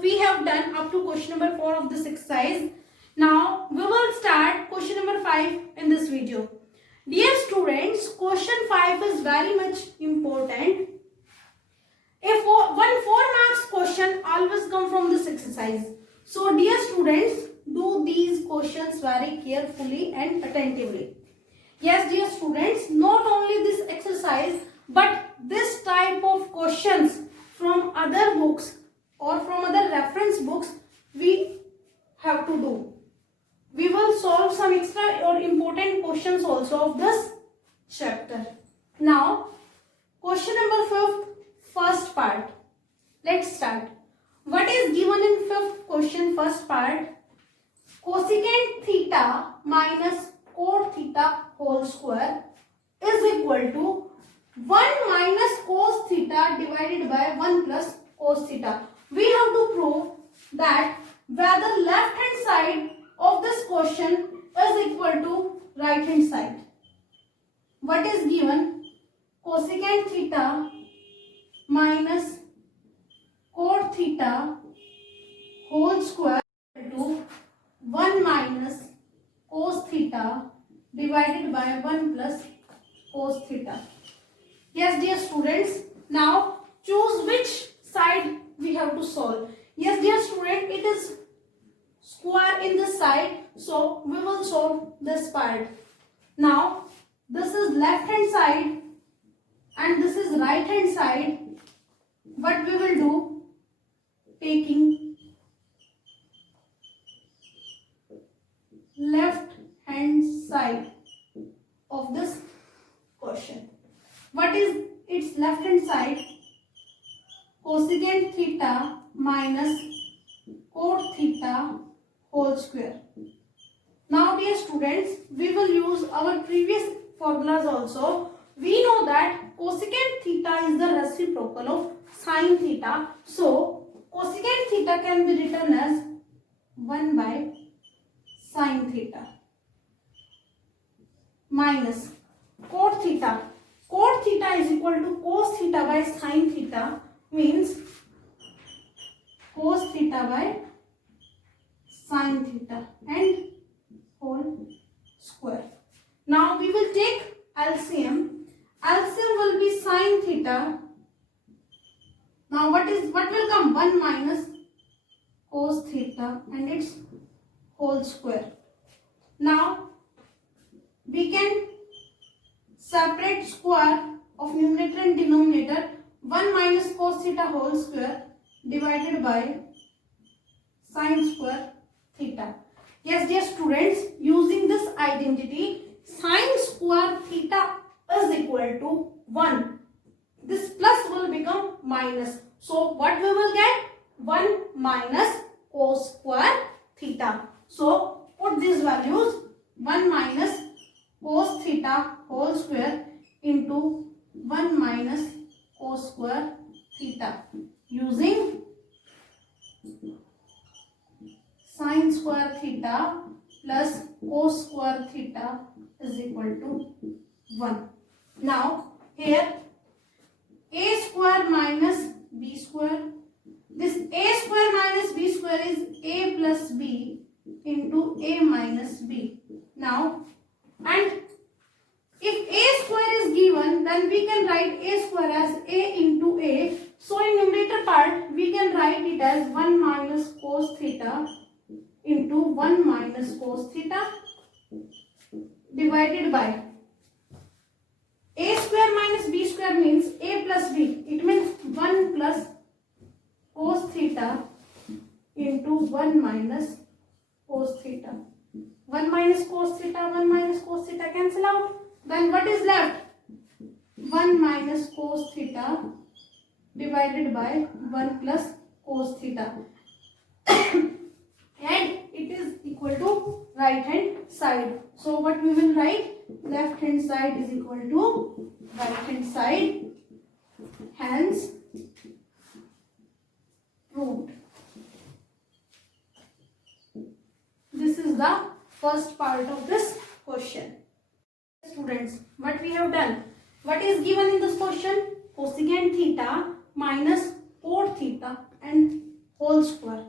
we have done up to question number 4 of this exercise. Now we will start question number 5 in this video. Dear students, question 5 is very much important. One 4 marks question always come from this exercise. So dear students, do these questions very carefully and attentively. Yes, dear students, not only this exercise but this type of questions from other books or from other reference books we have to do. We will solve some extra or important questions also of this chapter. Now, question number 5, first part. Let's start. What is given in 5th question, first part? Cosecant theta minus cot theta whole square is equal to 1 minus cos theta divided by 1 plus cos theta. We have to prove that whether left hand side of this question is equal to right hand side. What is given? Cosecant theta minus cot theta whole square to 1 minus cos theta divided by 1 plus cos theta. Yes, dear students, now choose which side we have to solve. Yes, dear student, it is square in this side, so we will solve this part. Now, this is left hand side and this is right hand side. What we will do, taking left hand side of this question. What is its left hand side? Cosecant theta minus cot theta whole square. Now dear students, we will use our previous formulas also. We know that cosecant theta is the reciprocal of sin theta. So cosecant theta can be written as 1 by sin theta minus cot theta. Cot theta is equal to cos theta by sin theta, means cos theta by sin theta and whole square. Now we will take LCM. LCM will be sin theta. Now what will come? 1 minus cos theta and its whole square. Now we can separate square of numerator and denominator. 1 minus cos theta whole square divided by sin square theta. Yes, dear students, using this identity, sin square theta is equal to 1. This plus will become minus. So what we will get? 1 minus cos square theta. So put these values, 1 minus cos theta whole square into 1 minus cos square theta, using sin square theta plus cos square theta is equal to 1. Now here a square minus b square. This a square minus b square is a plus b into a minus b. Now, and if a square is given, then we can write a square as a into a. So in numerator part, we can write it as 1 minus cos theta into 1 minus cos theta divided by a square minus b square means a plus b. It means 1 plus cos theta into 1 minus cos theta. 1 minus cos theta, 1 minus cos theta cancel out. Then what is left? 1 minus cos theta divided by 1 plus cos theta. And it is equal to right hand side. So what we will write? Left hand side is equal to right hand side. Hence proved. This is the first part of this question. Students, what we have done? What is given in this question? Cosecant theta minus cot theta and whole square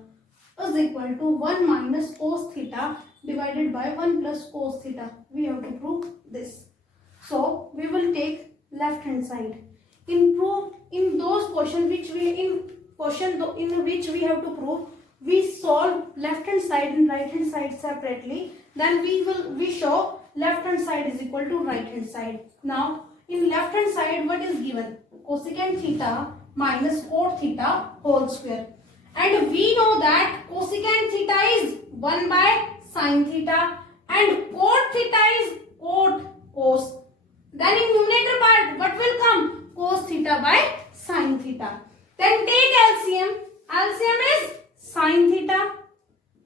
is equal to 1 minus cos theta divided by 1 plus cos theta. We have to prove this. So we will take left hand side. In those questions which we have to prove, we solve left hand side and right hand side separately. Then we show left hand side is equal to right hand side. Now in left hand side, what is given? Cosecant theta minus cot theta whole square. And we know that cosecant theta is 1 by sin theta and cot theta is cot cos. Then in numerator part, what will come? Cos theta by sin theta. Then take LCM. LCM is sin theta.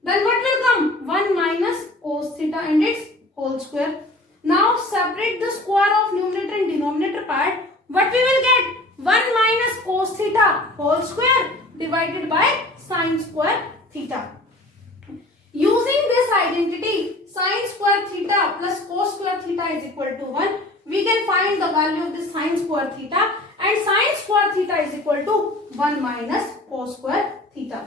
Then what will come? 1 minus cos theta and its whole square. Now separate the square of numerator and denominator part. What we will get? 1 minus cos theta whole square divided by sin square theta. Using this identity, sin square theta plus cos square theta is equal to 1. We can find the value of this sin square theta, and sin square theta is equal to 1 minus cos square theta.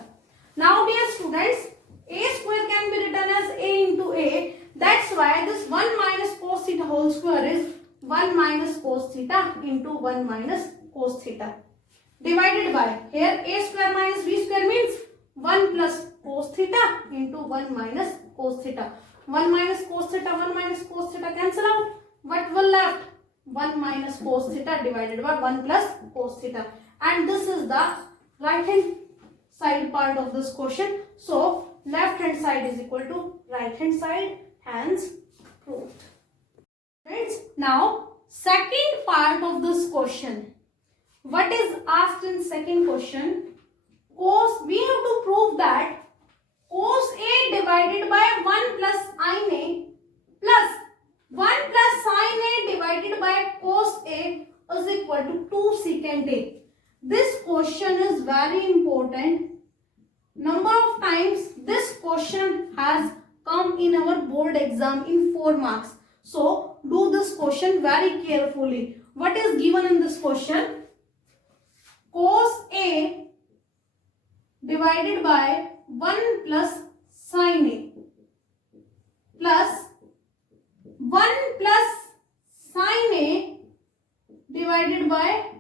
Now dear students, a square can be written as a into a. That's why this 1 minus cos theta whole square is 1 minus cos theta into 1 minus cos theta. Divided by, here a square minus b square means 1 plus cos theta into 1 minus cos theta. 1 minus cos theta, 1 minus cos theta cancel out. What will left? 1 minus cos theta divided by 1 plus cos theta. And this is the right hand side part of this question. So left hand side is equal to right hand side, hence proved. Friends, now second part of this question. What is asked in second question? We have to prove that cos A divided by 1 plus sin A plus 1 plus sin A divided by cos A is equal to 2 secant A. This question is very important. Number of times this question has come in our board exam in 4 marks. So do this question very carefully. What is given in this question? Cos A divided by 1 plus sin A plus 1 plus sin A divided by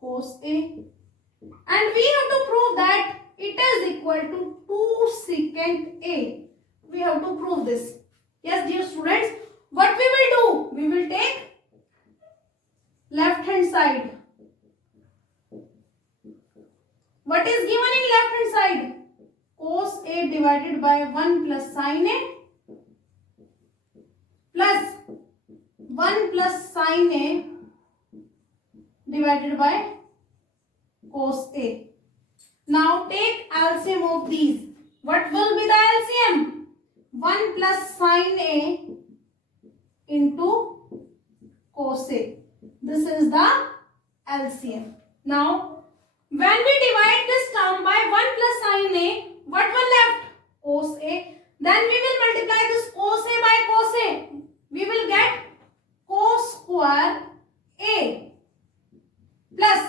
cos A, and we have to prove that it is equal to 2 secant A. We have to prove this. Yes dear students, what we will do? We will take left hand side. What is given in left hand side? Cos A divided by 1 plus sin A plus 1 plus sin A divided by cos A. Now take LCM of these. What will be the LCM? 1 plus sin A into cos A. This is the LCM. Now when we divide this term by 1 plus sin A, what will left? Cos A. Then we will multiply this cos A by cos A. We will get cos square A plus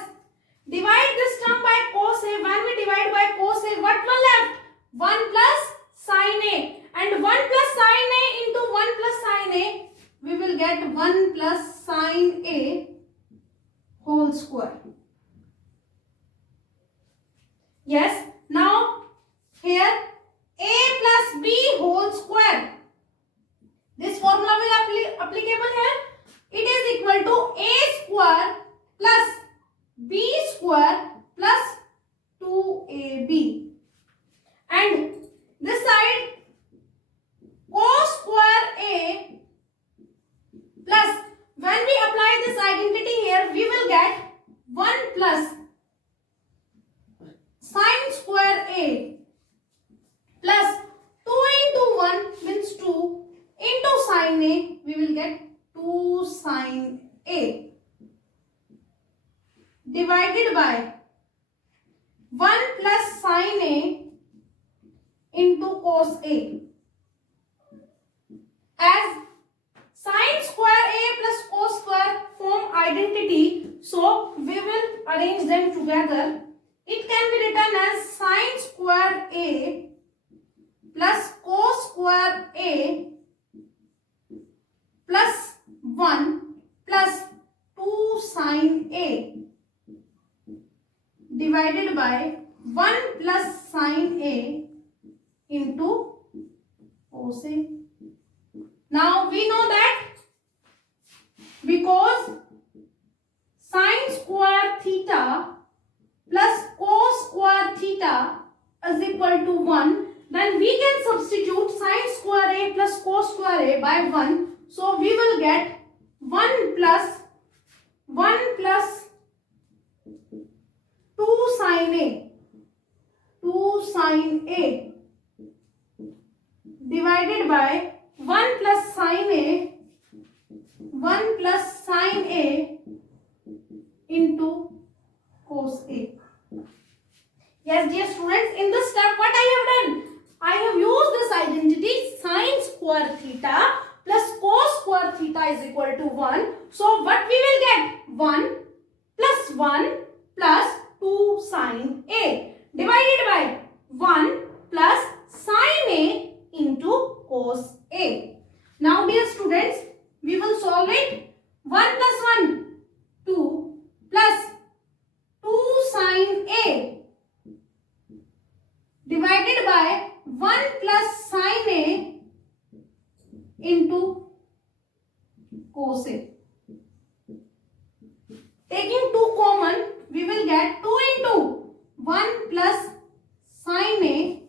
divide this term by cos A. When we divide by cos A, what will left? 1 plus sin A. And 1 plus sin A into 1 plus sin A, we will get 1 plus sin A whole square. Yes, now here A plus B whole square. This formula will be applicable here. It is equal to A square plus B square plus 2AB. And this side cos square A plus, when we apply this identity here, we will get 1 plus sin square A plus 2 into 1 means 2 into sin A, we will get 2 sin A divided by 1 plus sin A into cos A. As sin square A plus cos square form identity, so we will arrange them together. It can be written as sin square A plus cos square A plus 1 plus 2 sin A divided by 1 plus sin A into cos A. Now we know that because sin square theta plus cos square theta is equal to 1, then we can substitute sin square A plus cos square A by 1. So we will get 1 plus 2 sin A, 2 sin A divided by 1 plus sin A, 1 plus sin A into cos A. Yes, dear students, in this step what I have done? I have used this identity sin square theta plus cos square theta is equal to 1. So what we will get? 1 plus 2 sin A divided by 1 plus sin A into cos A. Now dear students, we will solve it. 1 plus 1, 2 plus 2 sin A divided by 1 plus sin A into cos A. Taking 2 common, we will get 2 into 1 plus sin A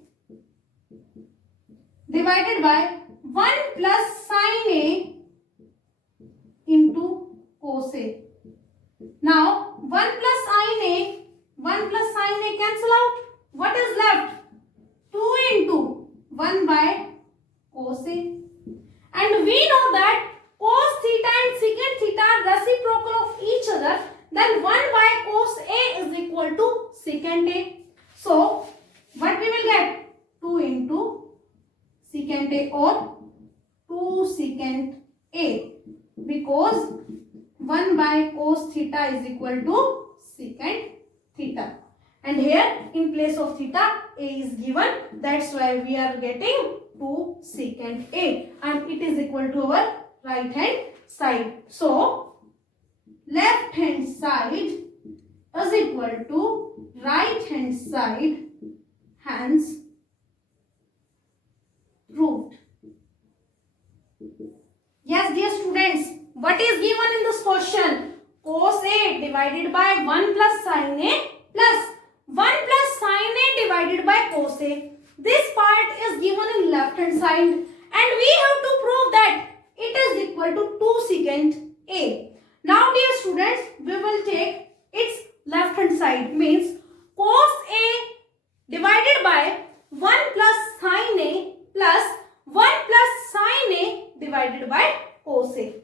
divided by 1 plus sin A into cos A. Now 1 plus sin A cancel out. What is left? 2 into 1 by cos A. And we know that cos theta and secant theta are reciprocal of each other. Then 1 by cos A is equal to secant A. So what we will get? 2 into secant A or 2 secant A, because 1 by cos theta is equal to secant theta. And here in place of theta A is given. That's why we are getting 2 secant A, and it is equal to our right hand side. So left hand side is equal to right hand side, hence proved. Yes dear students, what is given in this question? Cos A divided by 1 plus sin A plus 1 plus sin A divided by cos A. This part is given in left hand side, and we have to prove that it is equal to 2 secant A. Now dear students, we will take its left hand side, means cos A divided by 1 plus sin A plus 1 plus sin A divided by cos A.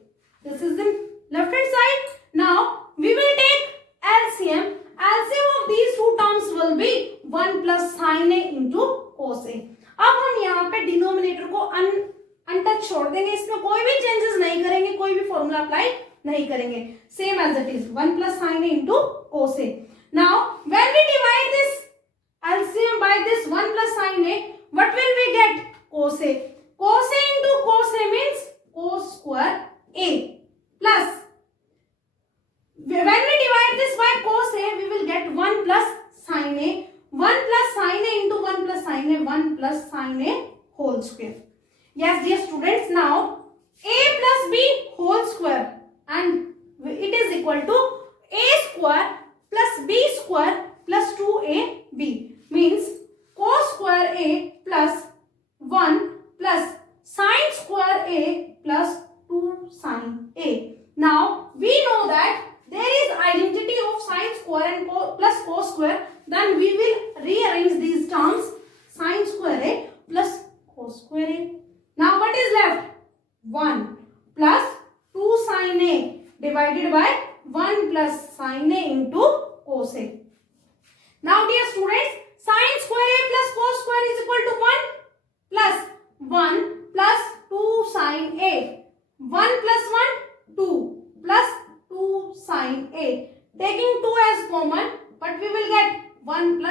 This is the left hand side. Now we will take LCM. LCM of these two terms will be 1 plus sin A into cos A. अब हम यहाँ पे denominator को untouched छोड़ देंगे, इसमें कोई भी चेंजेस नहीं करेंगे, कोई भी फॉर्मूला अप्लाई नहीं करेंगे, same as it is 1 plus sin A into cos A. Now when we divide this LCM by this 1 plus sin A, what will we get? Cos A. Cos A into cos A means cos square A plus, when we divide this by cos A, we will get 1 plus sin A. 1 plus sin A into 1 plus sin A, 1 plus sin A whole square. Yes dear students, now A plus B whole square, and it is equal to A square plus B square plus 2AB, means cos square A plus 1 plus sin square A plus 2 sin A. Now we know that there is identity of sin square and plus cos square. Then we will rearrange these terms, sin square A plus cos square A. Now what is left? 1 plus 2 sin A divided by 1 plus sin A into cos A. Now dear students,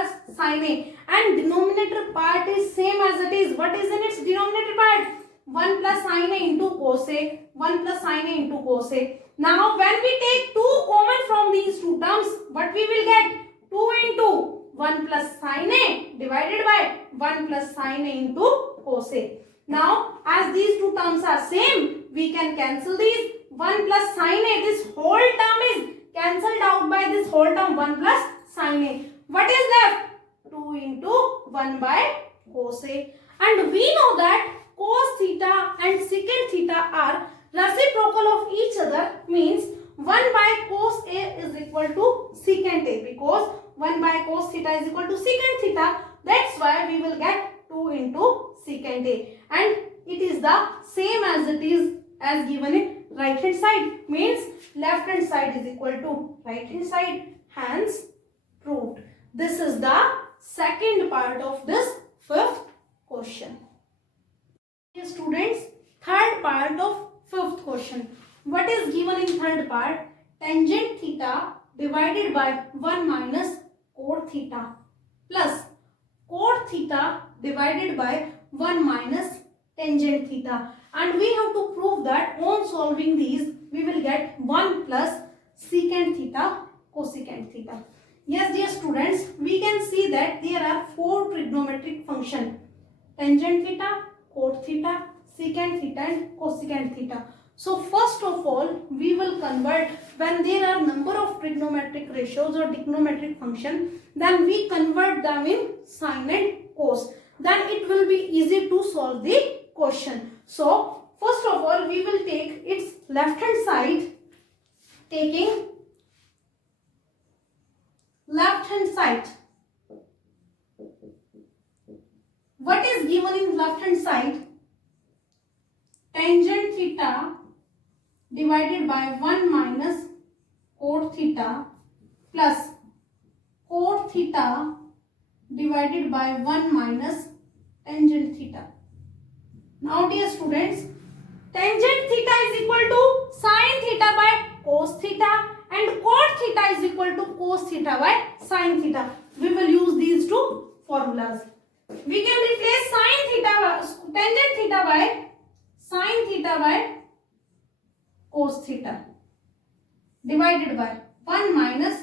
plus sin A, and denominator part is same as it is. What is in its denominator part? 1 plus sin A into cos A, 1 plus sin A into cos A. Now when we take 2 common from these two terms, what we will get? 2 into 1 plus sin A divided by 1 plus sin A into cos A. Now as these two terms are same, we can cancel these. 1 plus sin A, this whole term is cancelled out by this whole term 1 plus sin A. What is left? 2 into 1 by cos A. And we know that cos theta and secant theta are reciprocal of each other, means 1 by cos A is equal to secant A, because 1 by cos theta is equal to secant theta. That's why we will get 2 into secant A, and it is the same as it is as given in right hand side, means left hand side is equal to right hand side, hence proved. This is the second part of this fifth question. Dear students, third part of fifth question. What is given in third part? Tangent theta divided by 1 minus cot theta plus cot theta divided by 1 minus tangent theta, and we have to prove that on solving these we will get 1 plus secant theta cosecant theta. Yes dear students, we can see that there are 4 trigonometric functions: tangent theta, cot theta, secant theta and cosecant theta. So first of all we will convert, when there are number of trigonometric ratios or trigonometric function, then we convert them in sine and cos, then it will be easy to solve the question. So first of all we will take its left hand side, taking left hand side. What is given in left hand side? Tangent theta divided by 1 minus cot theta plus cot theta divided by 1 minus tangent theta. Now dear students, tangent theta is equal to sin theta by cos theta and cot theta is equal to cos theta by sin theta. We will use these two formulas. We can replace tangent theta by sin theta by cos theta divided by 1 minus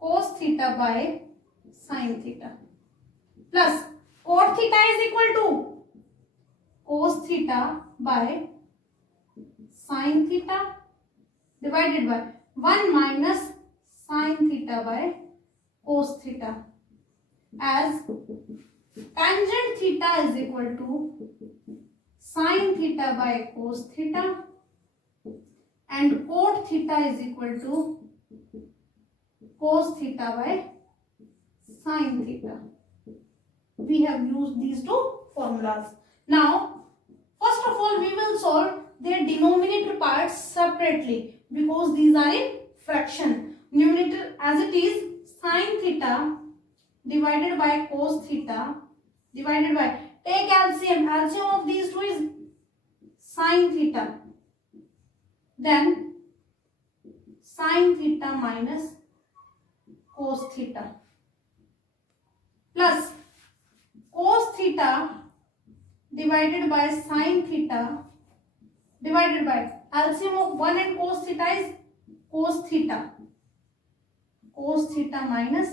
cos theta by sin theta plus cot theta is equal to cos theta by sin theta divided by 1 minus sin theta by cos theta, as tangent theta is equal to sin theta by cos theta and cot theta is equal to cos theta by sin theta. We have used these two formulas. Now first of all we will solve their denominator parts separately, because these are in fraction. Numerator as it is sin theta divided by cos theta divided by, take LCM, LCM of these two is sin theta, then sin theta minus cos theta plus cos theta divided by sin theta divided by, LCM of 1 and cos theta is cos theta minus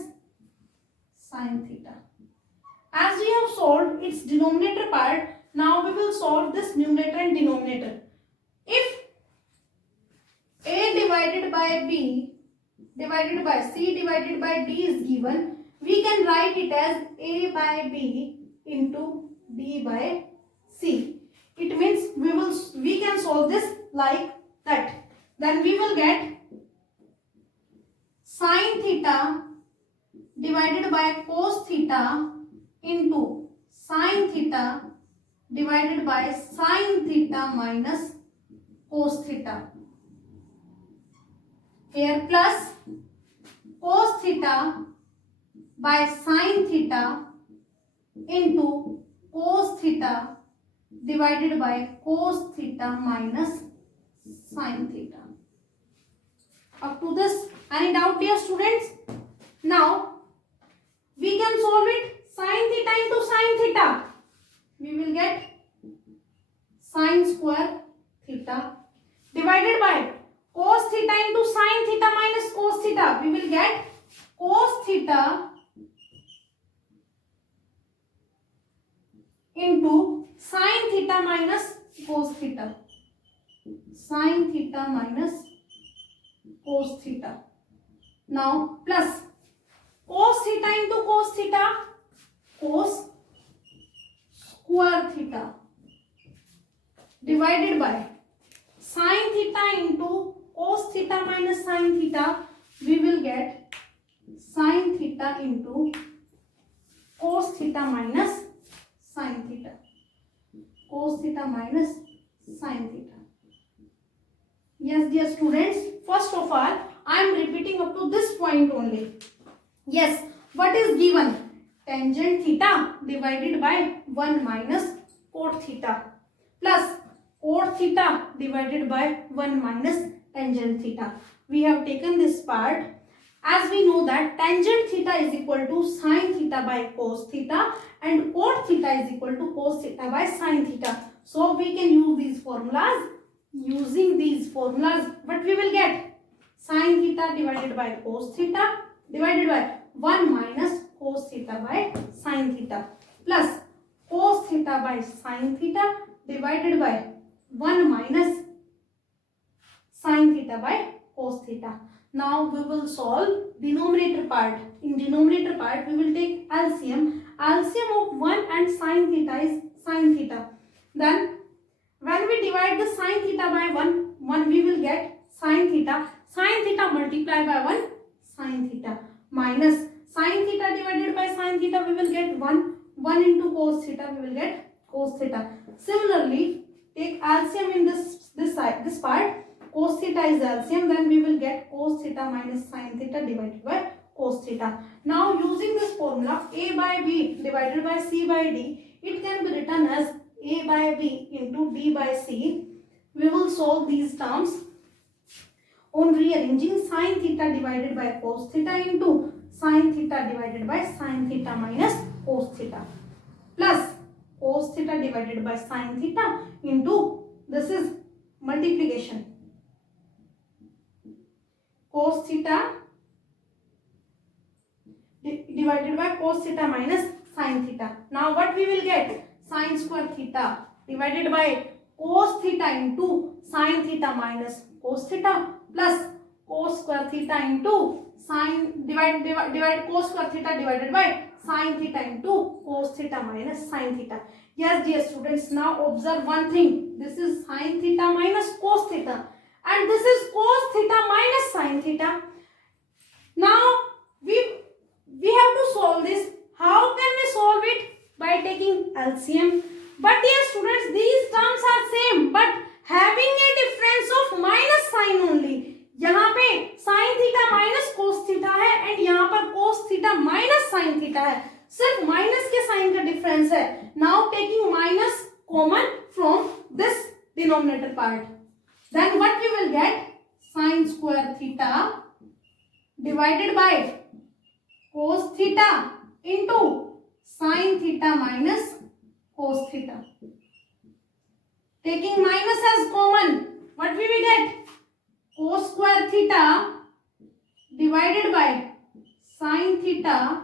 sin theta. As we have solved its denominator part, now we will solve this numerator and denominator. If A divided by B divided by C divided by D is given, we can write it as A by B into D by C. It means we can solve this like that. Then we will get sin theta divided by cos theta into sin theta divided by sin theta minus cos theta. Here plus cos theta by sin theta into cos theta divided by cos theta minus sin theta. Up to this, any doubt dear students? Now We can solve it sin theta into sin theta. We will get sin square theta divided by cos theta into sin theta minus cos theta. We will get cos theta into sin theta minus cos theta. Sin theta minus cos theta. Now plus cos theta into cos theta, cos square theta divided by sin theta into cos theta minus sin theta. We will get sin theta into cos theta minus sin theta. Cos theta minus sin theta. Yes, dear students, first of all, I am repeating up to this point only. Yes, what is given? Tangent theta divided by 1 minus cot theta plus cot theta divided by 1 minus tangent theta. We have taken this part. As we know that tangent theta is equal to sin theta by cos theta and cot theta is equal to cos theta by sin theta. So we can use these formulas. Using these formulas, what we will get? Sin theta divided by cos theta divided by 1 minus cos theta by sin theta plus cos theta by sin theta divided by 1 minus sin theta by cos theta. Now we will solve denominator part. In denominator part, we will take LCM. LCM of 1 and sin theta is sin theta. Then when we divide the sin theta by 1 we will get sin theta. Sin theta multiplied by 1 sin theta minus sin theta divided by sin theta, we will get 1 into cos theta, we will get cos theta. Similarly, take LCM in this part. Cos theta is LCM, then we will get cos theta minus sin theta divided by cos theta. Now using this formula, A by B divided by C by D, it can be written as A by B into D by C. We will solve these terms on rearranging sin theta divided by cos theta into sin theta divided by sin theta minus cos theta plus cos theta divided by sin theta into, this is multiplication, cos theta divided by cos theta minus sin theta. Now what we will get? Sin square theta divided by cos theta into sin theta minus cos theta plus cos square theta into sin divide cos square theta divided by sin theta into cos theta minus sin theta. Yes, dear students, now observe one thing. This is sin theta minus cos theta and this is cos theta minus sin theta. Now we have to solve this. How can we solve it? By taking LCM. But dear students, these terms are same but having a difference of minus sign only. यहाँ पे sin theta minus cos theta है and यहाँ पर cos theta minus sin theta है. सिर्फ minus के sign का difference है. Now taking minus common from this denominator part, then what we will get? Sin square theta divided by cos theta into sin theta minus cos theta. Taking minus as common, what we will get? Cos square theta divided by sin theta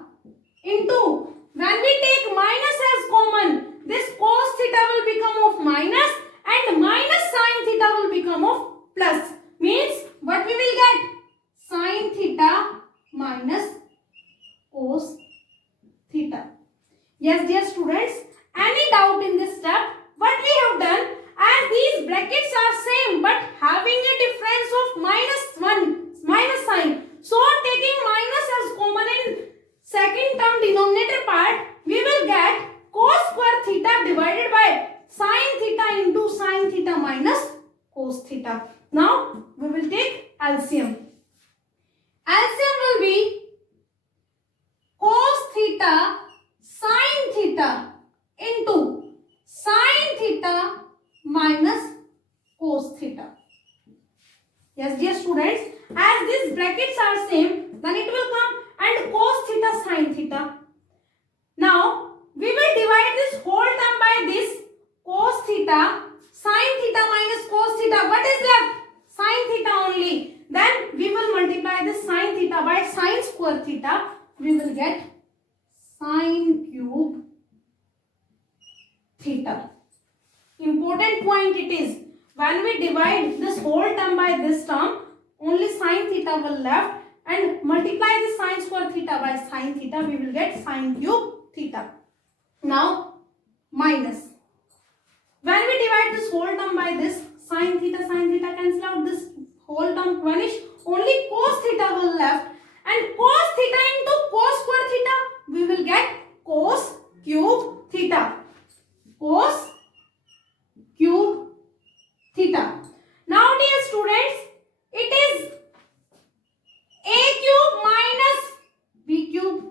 into, when we take minus as common, this cos theta will become of minus and minus sin theta will become of plus. Means what we will get? Sin theta minus cos theta. Yes, dear students, any doubt in this step? What we have done, as these brackets are same but having a difference of minus sign. So taking minus as common in second term denominator part, we will get cos square theta divided by sin theta into sin theta minus cos theta. Now we will take LCM. LCM will be cos theta sin theta into sin theta minus cos theta. Yes, dear students, as these brackets are same, then it will come and cos theta sin theta. theta, sin theta minus cos theta. What is left? Sin theta only. Then we will multiply this sin theta by sin square theta. We will get sin cube theta. Important point it is, when we divide this whole term by this term, only sin theta will left, and multiply the sin square theta by sin theta, we will get sin cube theta. Now minus, when we divide this whole term by this, sin theta cancel out, this whole term vanish, only cos theta will left, and cos theta into cos square theta, we will get cos cube theta. Cos cube theta. Now dear students, it is a cube minus b cube.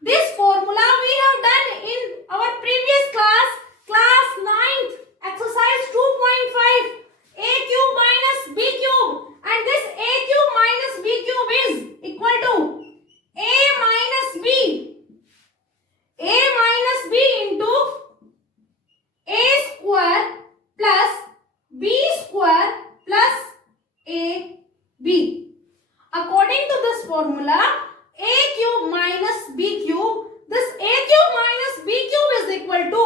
This formula we have done in our previous class, class 9th, exercise 2.5, a cube minus b cube, and this a cube minus b cube is equal to a minus b into a square plus b square plus ab. According to this formula, a cube minus b cube, this a cube minus b cube is equal to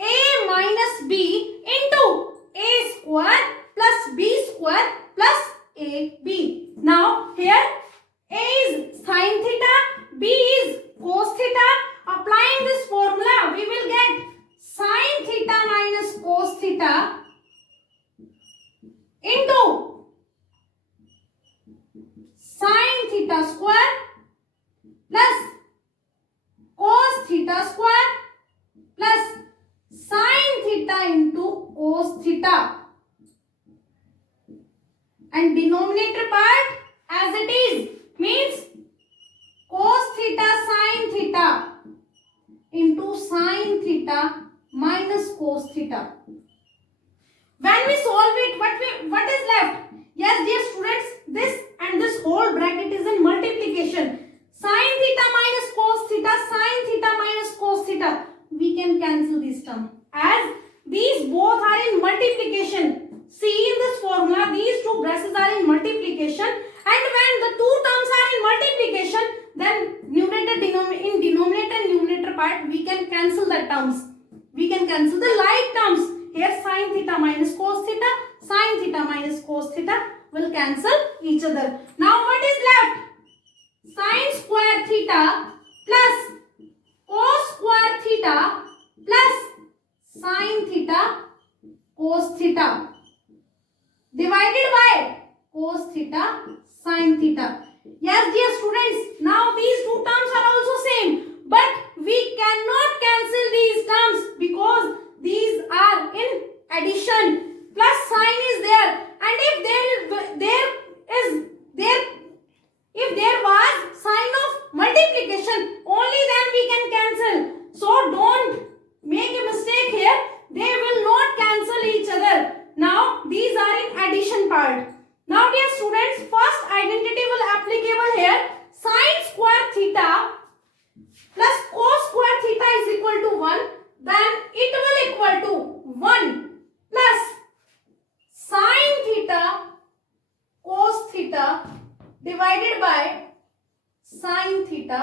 a minus b into a square plus b square plus ab. Now here a is sin theta, b is cos theta. Applying this formula, we will get sin theta minus cos theta into sin theta square plus cos theta square plus sin theta into cos theta, and denominator part as it is, means cos theta sin theta into sin theta minus cos theta. When we solve it, what is left? Yes dear students, this and this whole bracket is in multiplication. Sin theta minus cos theta, sin theta minus cos theta. We can cancel this term as these both are in multiplication. See in this formula, these two brackets are in multiplication, and when the two terms are in multiplication, then in denominator and numerator part we can cancel the terms. We can cancel the like terms. Here sin theta minus cos theta, sin theta minus cos theta will cancel each other. Now what is left? Sin square theta plus cos square theta plus sin theta cos theta divided by cos theta sin theta. Yes dear students, now these two terms are also same, but we cannot cancel these terms because these are in addition. Plus sign is there, and if there was sign of multiplication, only then we can cancel. So don't make a mistake here. They will not cancel each other. Now these are in addition part. Now dear students, first identity will applicable here. Sin square theta plus cos square theta is equal to 1. Then it will equal to 1 plus sin theta cos theta divided by sin theta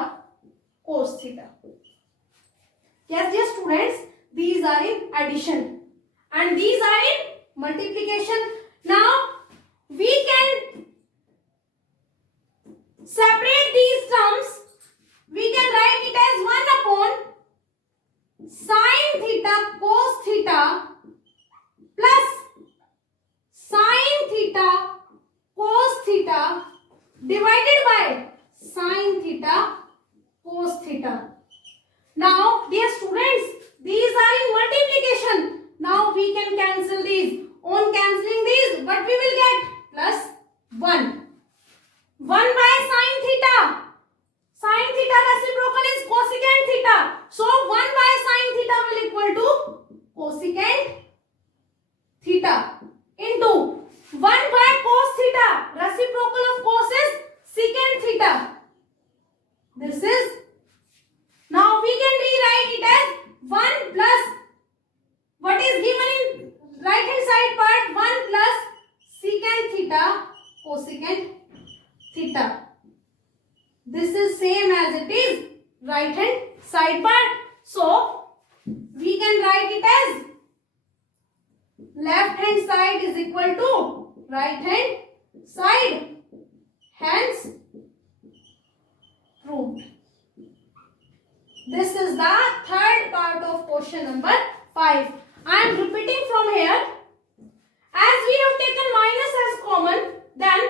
cos theta. Yes dear students, these are in addition and these are in multiplication. Now we can separate these terms. We can write it as 1 upon sin theta cos theta plus sin theta cos theta divided by sin theta cos theta. Now dear students, these are in multiplication. Now we can cancel these. On cancelling these, what we will get? Plus 1. 1 by sin theta. Sin theta reciprocal is cosecant theta. So 1 by sin theta will equal to cosecant theta into 1 by cos theta. Reciprocal of cos is secant theta. This is, now we can rewrite it as 1 plus what is given in So we can write it as left hand side is equal to right hand side. Hence proved. This is the third part of question number 5. I am repeating from here. As we have taken minus as common, then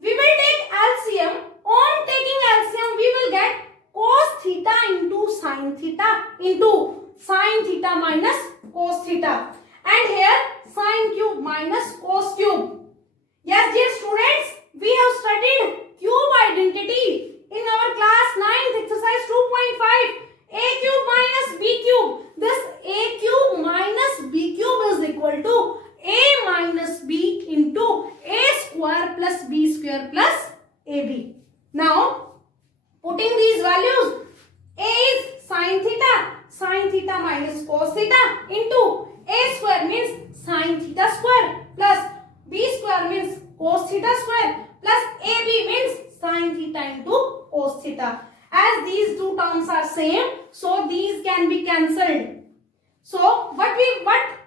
we will take LCM. On taking LCM, we will get cos theta into sin theta minus cos theta. And here sin cube minus cos cube. Yes, dear students, we have studied cube identity in our class 9th exercise 2.5. A cube minus B cube. This A cube minus B cube is equal to A minus B into A square plus B square plus AB. Now, putting these values, A is sin theta minus cos theta into A square means sin theta square plus B square means cos theta square plus AB means sin theta into cos theta. As these two terms are same, so these can be cancelled. So what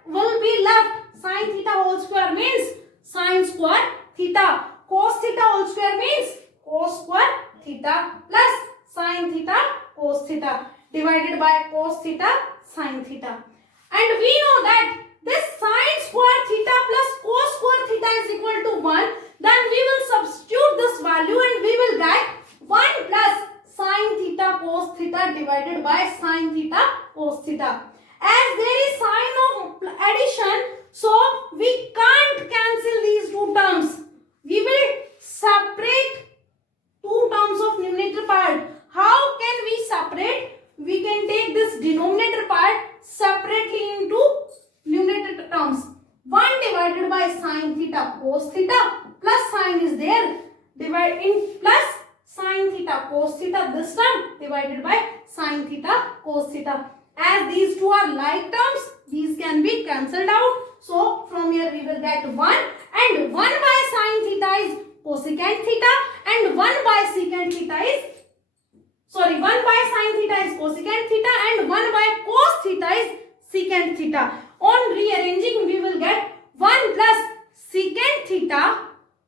will be left? Sin theta whole square means sin square theta. Cos theta whole square means cos square theta plus sin theta cos theta divided by cos theta sin theta. And we know that this sin square theta plus cos square theta is equal to 1. Then we will substitute this value and we will get 1 plus sin theta cos theta divided by sin theta cos theta. As there is sign of addition, so we can't cancel these two terms. We will separate two terms of numerator part. How can we separate? We can take this denominator part separately into numerator terms. 1 divided by sin theta cos theta plus sign is there, divide in plus sin theta cos theta, this term divided by sin theta cos theta. As these two are like terms, these can be cancelled out. So from here we will get 1 and 1 by sin theta is cosecant theta and 1 by secant theta is 1 by sin theta is cosecant theta and 1 by cos theta is secant theta. On rearranging we will get 1 plus secant theta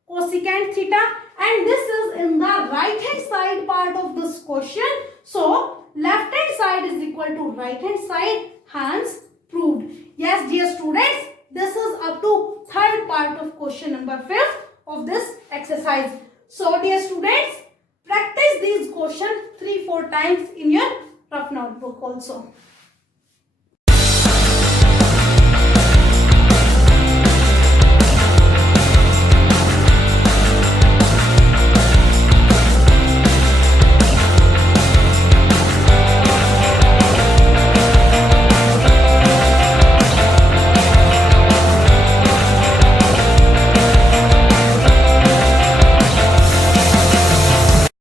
cosecant theta, and this is in the right hand side part of this question. So left hand side is equal to right hand side, hence proved. Yes, dear students, this is up to third part of question number 5 of this exercise. So dear students, practice these questions 3-4 times in your rough notebook also.